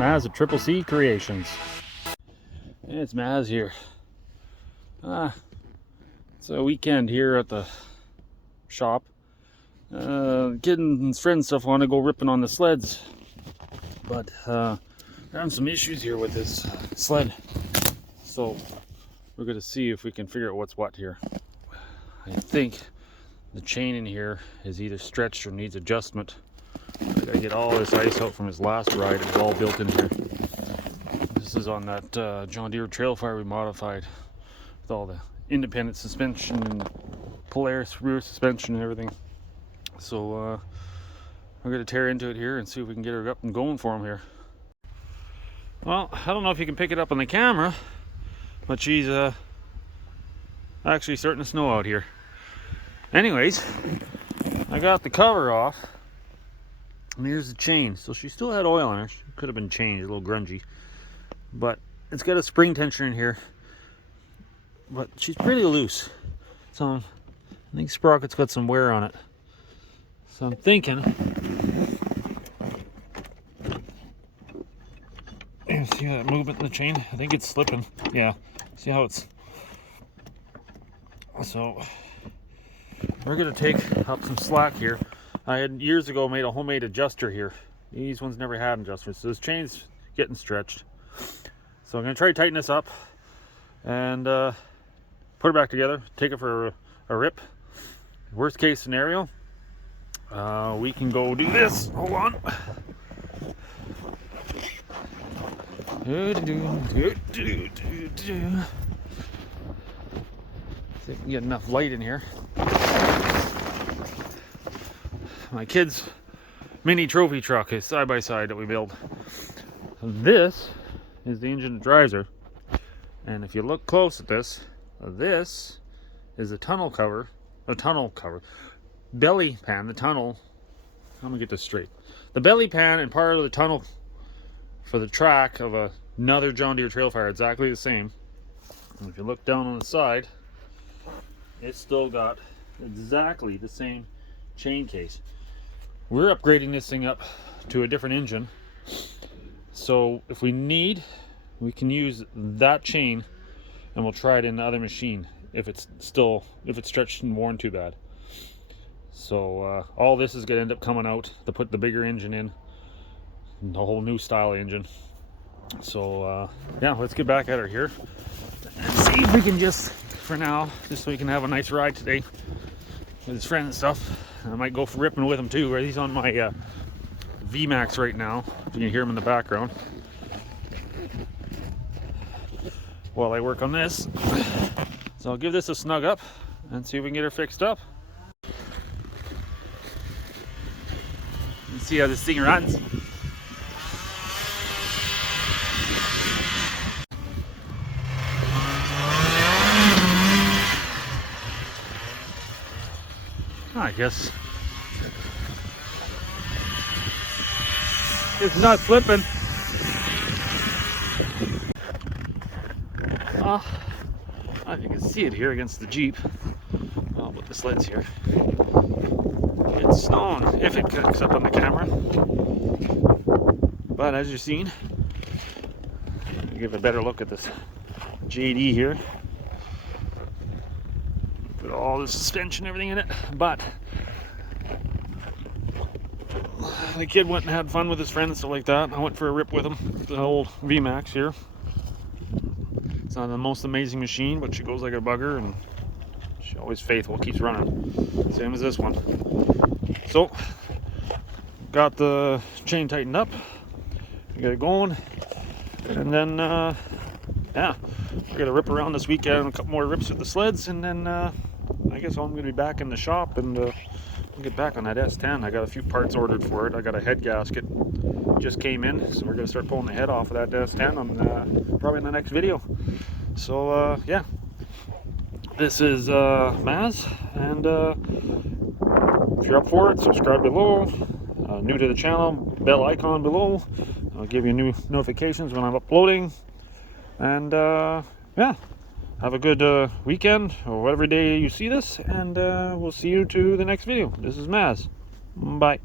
Maz of Triple C Creations. It's Maz here. It's a weekend here at the shop. Kid and his friends stuff want to go ripping on the sleds, but we're having some issues here with this sled, so we're going to see if we can figure out what's what here. I think the chain in here is either stretched or needs adjustment. I gotta get all this ice out from his last ride. It was all built in here. This is on that John Deere Trailfire we modified with all the independent suspension and Polaris rear suspension and everything. So we're gonna tear into it here and see if we can get her up and going for him here. Well, I don't know if you can pick it up on the camera, but she's actually starting to snow out here. Anyways, I got the cover off, and here's the chain. So she still had oil on her. She could have been changed, a little grungy, but it's got a spring tension in here, but she's pretty loose. So I think sprocket's got some wear on it. So I'm thinking, see that movement in the chain? I think it's slipping. Yeah, see how it's, so we're gonna take up some slack here. I had years ago made a homemade adjuster here. These ones never had adjusters, so this chain's getting stretched. So I'm gonna try to tighten this up and put it back together, take it for a rip. Worst case scenario, we can go do this. Hold on. See if we can get enough light in here. My kid's mini trophy truck is side by side that we built. This is the engine that drives her, and if you look close at this, this is a tunnel cover, belly pan. The tunnel, I'm gonna get this straight. The belly pan and part of the tunnel for the track of another John Deere Trailfire, exactly the same. And if you look down on the side, it's still got exactly the same chain case. We're upgrading this thing up to a different engine, so if we need, we can use that chain, and we'll try it in the other machine if it's stretched and worn too bad. So all this is gonna end up coming out to put the bigger engine in, the whole new style engine. So yeah, let's get back at her here and see if we can just, for now, just so we can have a nice ride today with his friends and stuff. I might go for ripping with him too. He's on my VMAX right now. You can hear him in the background while I work on this. So I'll give this a snug up and see if we can get her fixed up. Let's see how this thing runs. I guess it's not slipping. You can see it here against the Jeep. I'll put the sleds here. It's snowing if it cooks up on the camera. But as you've seen, I'll give a better look at this JD here. Put all the suspension, everything in it, but the kid went and had fun with his friends and stuff like that. I went for a rip with him, the old VMAX here. It's not the most amazing machine, but she goes like a bugger, and she always faithful, keeps running. Same as this one. So, got the chain tightened up, got it going, and then yeah, we're gonna rip around this weekend, a couple more rips with the sleds, and then I guess I'm gonna be back in the shop and get back on that S10. I got a few parts ordered for it. I got a head gasket just came in, so we're gonna start pulling the head off of that S10 on probably in the next video. So yeah, this is Maz, and if you're up for it, subscribe below. New to the channel, bell icon below. I'll give you new notifications when I'm uploading. And yeah, have a good weekend or whatever day you see this, and we'll see you to the next video. This is Maz. Bye.